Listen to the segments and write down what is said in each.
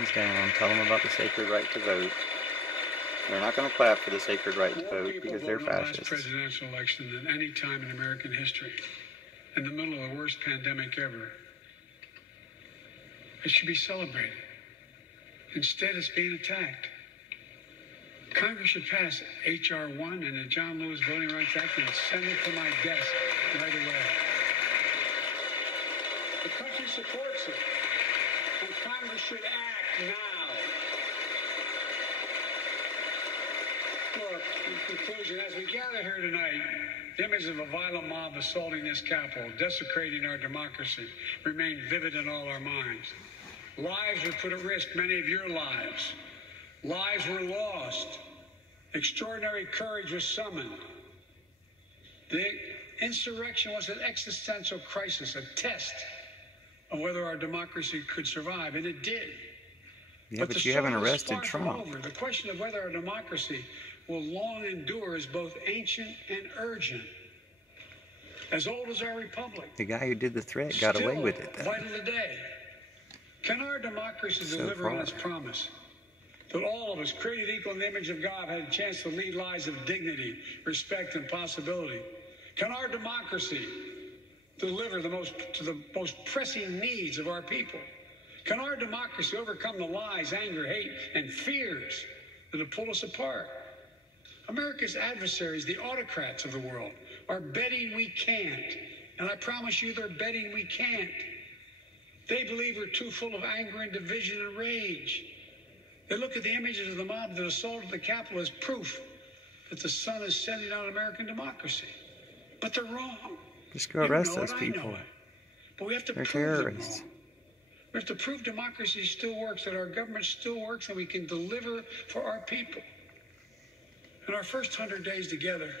Biden's down. Tell them about the sacred right to vote. They're not going to clap for the sacred right to vote because they're fascists. More presidential election than any time in American history, in the middle of the worst pandemic ever. It should be celebrated. Instead, it's being attacked. Congress should pass H.R. 1 and the John Lewis Voting Rights Act and send it to my desk right away. The country supports it, and Congress should act now. Look, in conclusion, as we gather here tonight, the image of a violent mob assaulting this Capitol, desecrating our democracy, remain vivid in all our minds. Lives were put at risk, many of your lives. Lives were lost. Extraordinary courage was summoned. The insurrection was an existential crisis, a test of whether our democracy could survive, and it did. Yeah, but you haven't arrested Trump. The question of whether our democracy will long endure is both ancient and urgent. As old as our republic. The guy who did the threat got away with it, though. Vital today. Can our democracy deliver on its promise that all of us, created equal in the image of God, had a chance to lead lives of dignity, respect, and possibility? Can our democracy deliver to the most pressing needs of our people? Can our democracy overcome the lies, anger, hate, and fears that have pulled us apart? America's adversaries, the autocrats of the world, are betting we can't. And I promise you they're betting we can't. They believe we're too full of anger and division and rage. They look at the images of the mob that assaulted the Capitol as proof that the sun is setting on American democracy. But they're wrong. Just go arrest those people. But we have to They're prove terrorists. them wrong. We have to prove democracy still works, that our government still works, and we can deliver for our people. In our first 100 days together,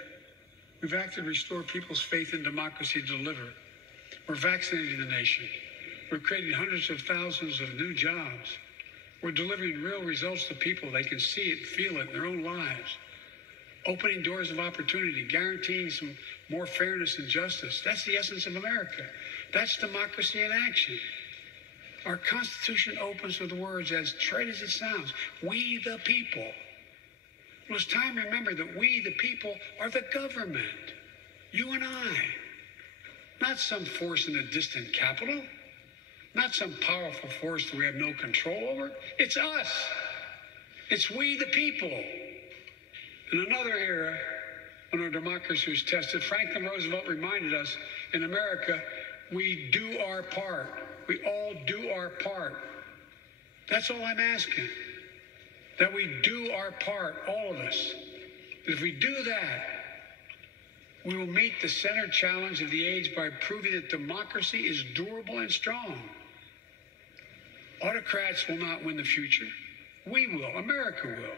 we've acted to restore people's faith in democracy to deliver. We're vaccinating the nation. We're creating hundreds of thousands of new jobs. We're delivering real results to people. They can see it, feel it in their own lives. Opening doors of opportunity, guaranteeing some more fairness and justice. That's the essence of America. That's democracy in action. Our Constitution opens with the words, as trite as it sounds, we the people. Well, it's time to remember that we the people are the government. You and I. Not some force in a distant capital. Not some powerful force that we have no control over. It's us. It's we the people. In another era, when our democracy was tested, Franklin Roosevelt reminded us, in America, we do our part. We all do our part. That's all I'm asking. That we do our part, all of us. If we do that, we will meet the center challenge of the age by proving that democracy is durable and strong. Autocrats will not win the future. We will. America will.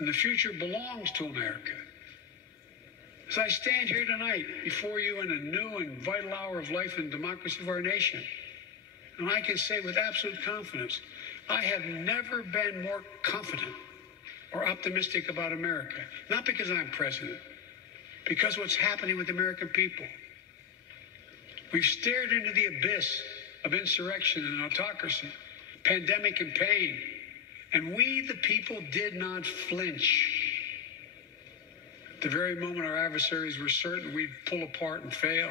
And the future belongs to America. As I stand here tonight before you in a new and vital hour of life and democracy of our nation, and I can say with absolute confidence, I have never been more confident or optimistic about America. Not because I'm president, because what's happening with the American people. We've stared into the abyss of insurrection and autocracy, pandemic and pain, and we, the people, did not flinch. At the very moment our adversaries were certain we'd pull apart and fail,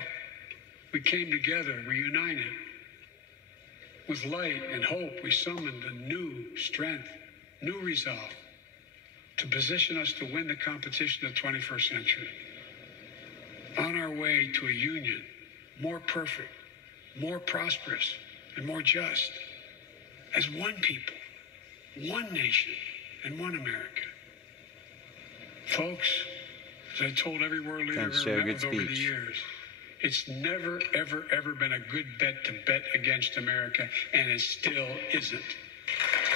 we came together, we united. With light and hope, we summoned a new strength, new resolve to position us to win the competition of the 21st century. On our way to a union more perfect, more prosperous, and more just, as one people, one nation, and one America. Folks, as I told every world leader I've ever met with over the years, it's never, ever, ever been a good bet to bet against America, and it still isn't.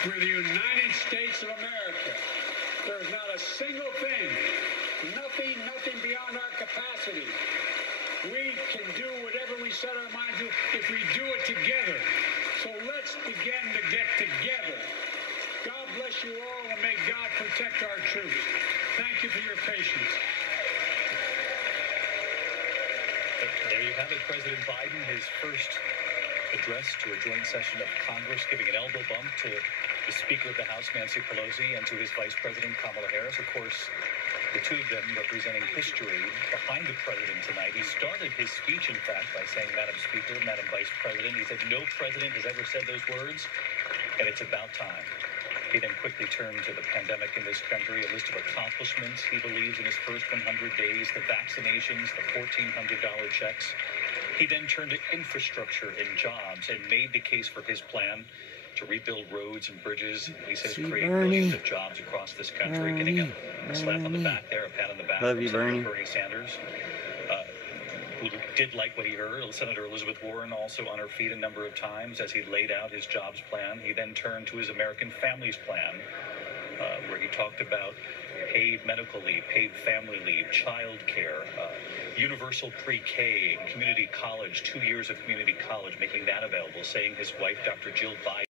We're the United States of America. There's not a single thing, nothing beyond our capacity. We can do whatever we set our mind to if we do it together. So let's begin to get together. God bless you all, and may God protect our troops. Thank you for your patience. There you have it, President Biden, his first address to a joint session of Congress, giving an elbow bump to the Speaker of the House, Nancy Pelosi, and to his Vice President, Kamala Harris. Of course, the two of them representing history behind the president tonight. He started his speech, in fact, by saying, Madam Speaker, Madam Vice President. He said, no president has ever said those words, and it's about time. He then quickly turned to the pandemic in this country, a list of accomplishments he believes in his first 100 days, the vaccinations, the $1,400 checks. He then turned to infrastructure and jobs and made the case for his plan to rebuild roads and bridges. He says create millions of jobs across this country, getting a slap on the back there, a pat on the back from Senator Bernie Sanders, who did like what he heard. Senator Elizabeth Warren also on her feet a number of times as he laid out his jobs plan. He then turned to his American Families Plan, where he talked about paid medical leave, paid family leave, child care, universal pre-K and community college, 2 years of community college, making that available, saying his wife, Dr. Jill Biden,